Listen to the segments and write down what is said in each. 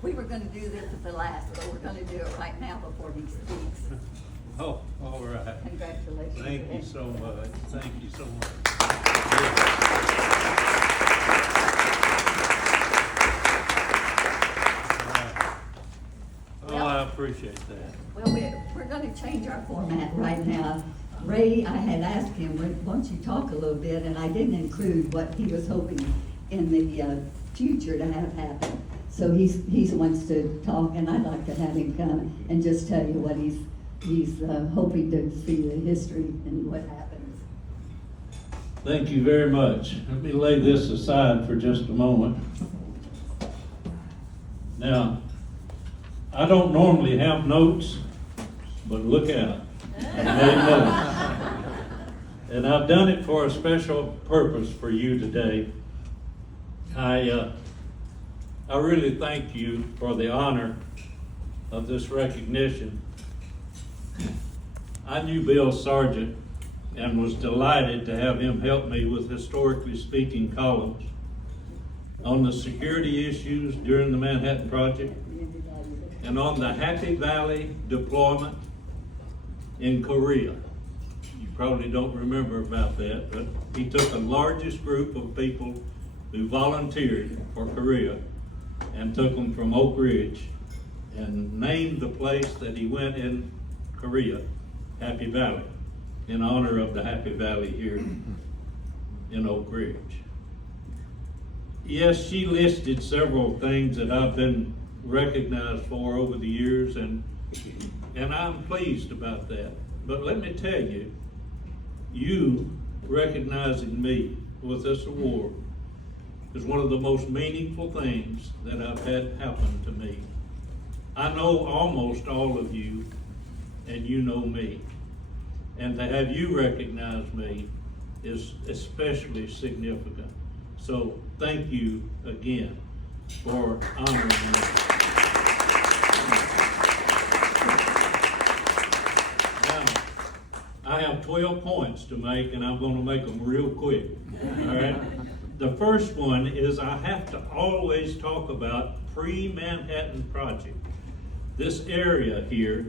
We were gonna do this at the last, but we're gonna do it right now before he speaks. Oh, all right. Congratulations. Thank you so much. Thank you so much. Oh, I appreciate that. Well, we're gonna change our format right now. Ray, I had asked him, why don't you talk a little bit, and I didn't include what he was hoping in the future to have happen. So he wants to talk, and I'd like to have him come and just tell you what he's hoping to see the history and what happens. Thank you very much. Let me lay this aside for just a moment. Now, I don't normally have notes, but look out. I made notes. And I've done it for a special purpose for you today. I really thank you for the honor of this recognition. I knew Bill Sargent and was delighted to have him help me with Historically Speaking columns on the security issues during the Manhattan Project and on the Happy Valley deployment in Korea. You probably don't remember about that, but he took the largest group of people who volunteered for Korea and took them from Oak Ridge and named the place that he went in Korea, Happy Valley, in honor of the Happy Valley here in Oak Ridge. Yes, she listed several things that I've been recognized for over the years, and I'm pleased about that. But let me tell you, you recognizing me with this award is one of the most meaningful things that I've had happen to me. I know almost all of you, and you know me. And to have you recognize me is especially significant. So thank you again for honoring me. Now, I have 12 points to make, and I'm going to make them real quick. All right? The first one is I have to always talk about pre-Manhattan Project. This area here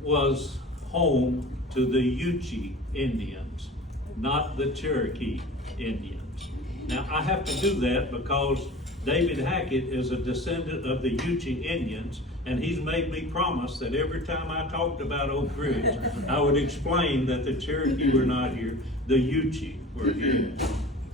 was home to the Yuchi Indians, not the Cherokee Indians. Now, I have to do that because David Hackett is a descendant of the Yuchi Indians, and he's made me promise that every time I talked about Oak Ridge, I would explain that the Cherokee were not here, the Yuchi were here.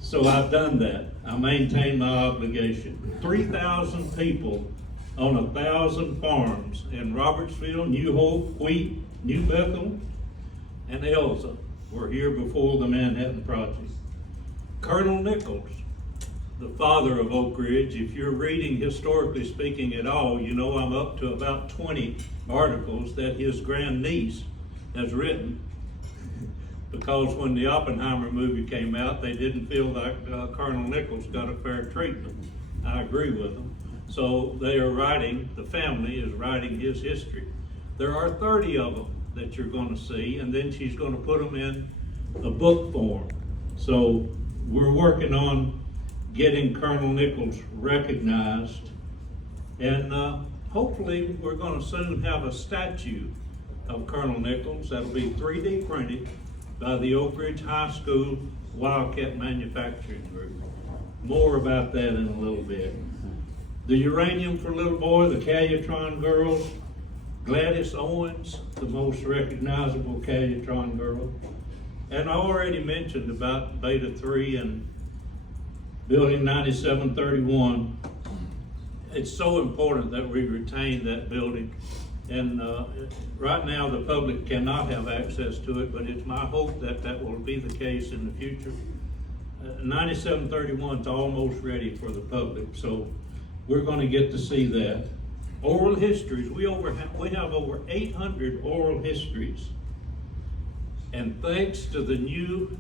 So I've done that. I maintain my obligation. 3,000 people on 1,000 farms in Robertsville, New Hope, Wheat, New Bethel, and Elza were here before the Manhattan Project. Colonel Nichols, the father of Oak Ridge, if you're reading Historically Speaking at all, you know I'm up to about 20 articles that his grandniece has written, because when the Oppenheimer movie came out, they didn't feel like Colonel Nichols got a fair treatment. I agree with them. So they are writing, the family is writing his history. There are 30 of them that you're going to see, and then she's going to put them in a book form. So we're working on getting Colonel Nichols recognized, and hopefully we're going to soon have a statue of Colonel Nichols that'll be 3D printed by the Oak Ridge High School Wildcat Manufacturing Group. More about that in a little bit. The Uranium for Little Boy, the Calyatron girls, Gladys Owens, the most recognizable Calyatron girl. And I already mentioned about Beta 3 and Building 9731. It's so important that we retain that building. And right now the public cannot have access to it, but it's my hope that that will be the case in the future. 9731 is almost ready for the public, so we're going to get to see that. Oral histories, we have over 800 oral histories. And thanks to the new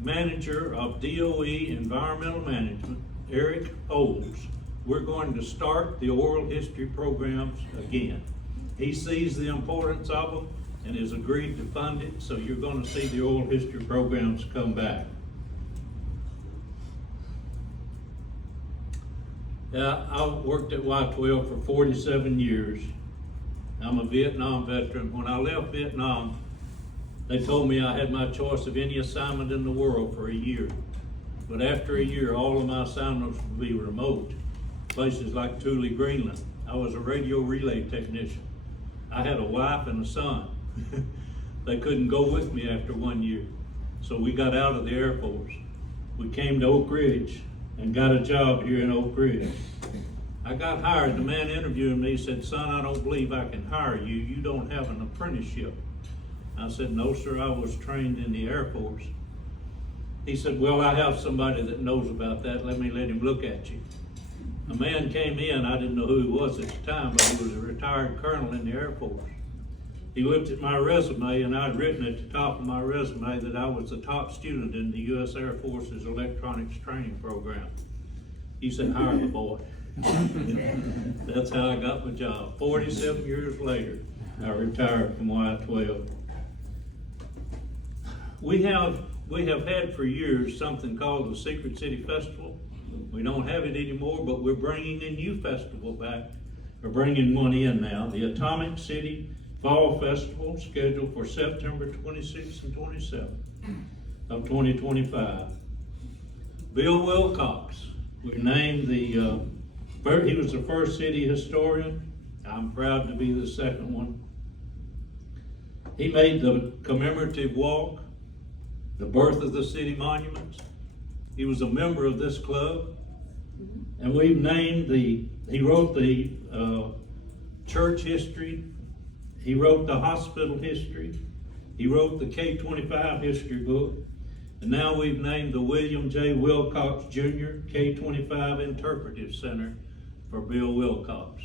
manager of DOE Environmental Management, Eric Olds, we're going to start the oral history programs again. He sees the importance of them and has agreed to fund it, so you're going to see the oral history programs come back. I worked at Y12 for 47 years. I'm a Vietnam veteran. When I left Vietnam, they told me I had my choice of any assignment in the world for a year. But after a year, all of my assignments would be remote. Places like Thule, Greenland. I was a radio relay technician. I had a wife and a son. They couldn't go with me after 1 year. So we got out of the Air Force. We came to Oak Ridge and got a job here in Oak Ridge. I got hired. The man interviewing me said, "Son, I don't believe I can hire you. You don't have an apprenticeship." I said, "No, sir, I was trained in the Air Force." He said, "Well, I have somebody that knows about that. Let him look at you." A man came in, I didn't know who he was at the time, but he was a retired colonel in the Air Force. He looked at my resume, and I'd written at the top of my resume that I was the top student in the U.S. Air Force's electronics training program. He said, "Hire the boy." That's how I got my job. 47 years later, I retired from Y12. We have had for years something called the Secret City Festival. We don't have it anymore, but we're bringing a new festival back. We're bringing one in now, the Atomic City Fall Festival, scheduled for September 26th and 27th of 2025. Bill Wilcox, we named he was the first city historian. I'm proud to be the second one. He made the commemorative walk, the birth of the city monuments. He was a member of this club. And we've named he wrote the church history. He wrote the hospital history. He wrote the K-25 history book. And now we've named the William J. Wilcox Jr. K-25 Interpretive Center for Bill Wilcox.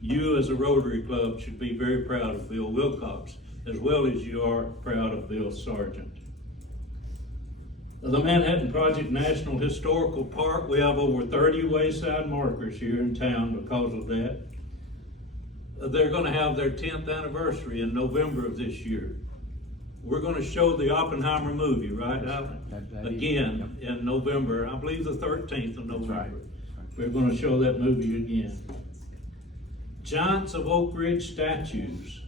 You as a Rotary Club should be very proud of Bill Wilcox, as well as you are proud of Bill Sargent. The Manhattan Project National Historical Park, we have over 30 wayside markers here in town because of that. They're going to have their 10th anniversary in November of this year. We're going to show the Oppenheimer movie, right, Alan? Again in November, I believe the 13th of November. Right. We're going to show that movie again. Giants of Oak Ridge statues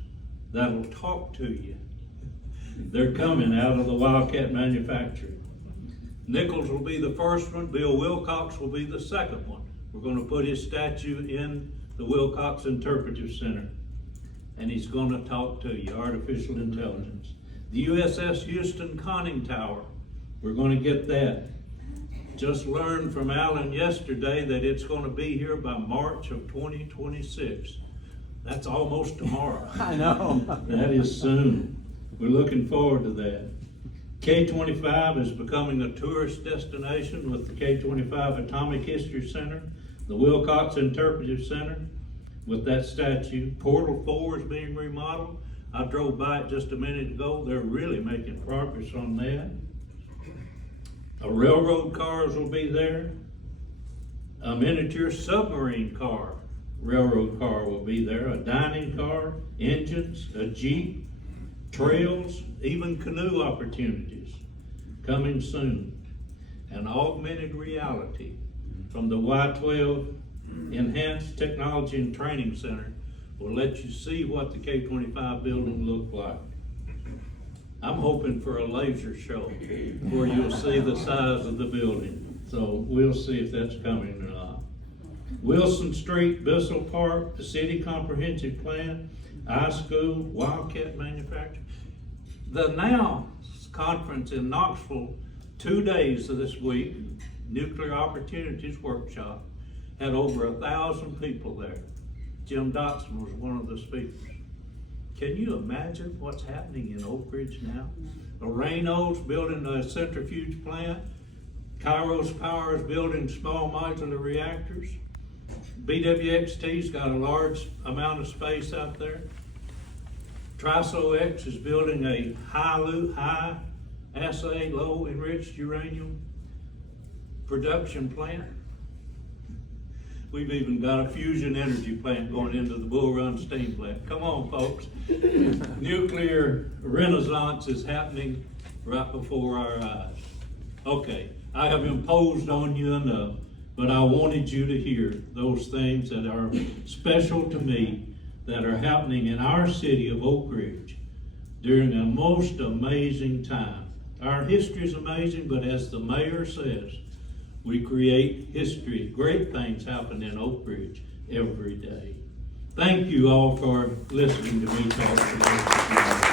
that'll talk to you. They're coming out of the Wildcat Manufacturing. Nichols will be the first one. Bill Wilcox will be the second one. We're going to put his statue in the Wilcox Interpretive Center. And he's going to talk to you, artificial intelligence. The USS Houston Conning Tower, we're going to get that. Just learned from Alan yesterday that it's going to be here by March of 2026. That's almost tomorrow. I know. That is soon. We're looking forward to that. K-25 is becoming a tourist destination with the K-25 Atomic History Center, the Wilcox Interpretive Center with that statue. Portal 4 is being remodeled. I drove by it just a minute ago. They're really making progress on that. Railroad cars will be there. A miniature submarine car, railroad car will be there. A dining car, engines, a Jeep, trails, even canoe opportunities coming soon. And augmented reality from the Y12 Enhanced Technology and Training Center will let you see what the K-25 building looked like. I'm hoping for a laser show where you'll see the size of the building. So we'll see if that's coming or not. Wilson Street, Bissell Park, the City Comprehensive Plan, iSchool, Wildcat Manufacturing. The NOW conference in Knoxville, 2 days of this week, Nuclear Opportunities Workshop, had over 1,000 people there. Jim Dotson was one of the speakers. Can you imagine what's happening in Oak Ridge now? Orano's building a centrifuge plant. Kairos Power is building small modular reactors. BWXT's got a large amount of space out there. TriSoX is building a high assay, low enriched uranium production plant. We've even got a fusion energy plant going into the Bull Run steam plant. Come on, folks. Nuclear renaissance is happening right before our eyes. Okay, I have imposed on you enough, but I wanted you to hear those things that are special to me that are happening in our city of Oak Ridge during a most amazing time. Our history is amazing, but as the mayor says, we create history. Great things happen in Oak Ridge every day. Thank you all for listening to me talk today.